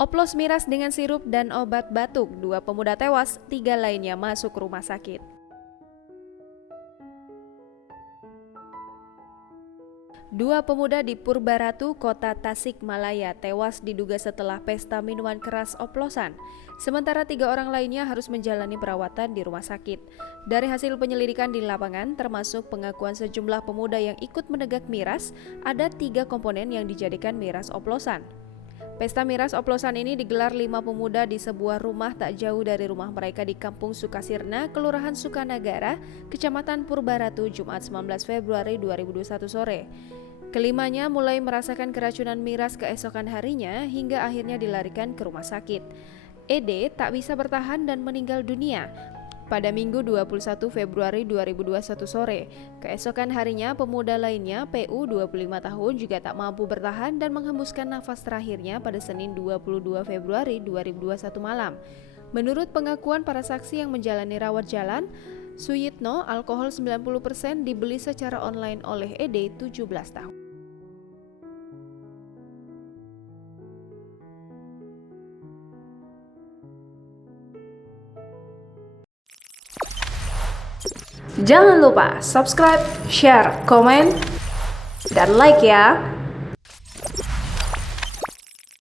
Oplos miras dengan sirup dan obat batuk, 2 pemuda tewas, 3 lainnya masuk rumah sakit. Dua pemuda di Purbaratu, Kota Tasikmalaya tewas diduga setelah pesta minuman keras oplosan. Sementara 3 orang lainnya harus menjalani perawatan di rumah sakit. Dari hasil penyelidikan di lapangan, termasuk pengakuan sejumlah pemuda yang ikut menegak miras, ada 3 komponen yang dijadikan miras oplosan. Pesta miras oplosan ini digelar 5 pemuda di sebuah rumah tak jauh dari rumah mereka di Kampung Sukasirna, Kelurahan Sukanagara, Kecamatan Purbaratu, Jumat 19 Februari 2021 sore. Kelimanya mulai merasakan keracunan miras keesokan harinya hingga akhirnya dilarikan ke rumah sakit. ED tak bisa bertahan dan meninggal dunia pada Minggu 21 Februari 2021 sore. Keesokan harinya pemuda lainnya PU 25 tahun juga tak mampu bertahan dan menghembuskan nafas terakhirnya pada Senin 22 Februari 2021 malam. Menurut pengakuan para saksi yang menjalani rawat jalan, Suyitno alkohol 90% dibeli secara online oleh ED 17 tahun. Jangan lupa subscribe, share, komen, dan like ya.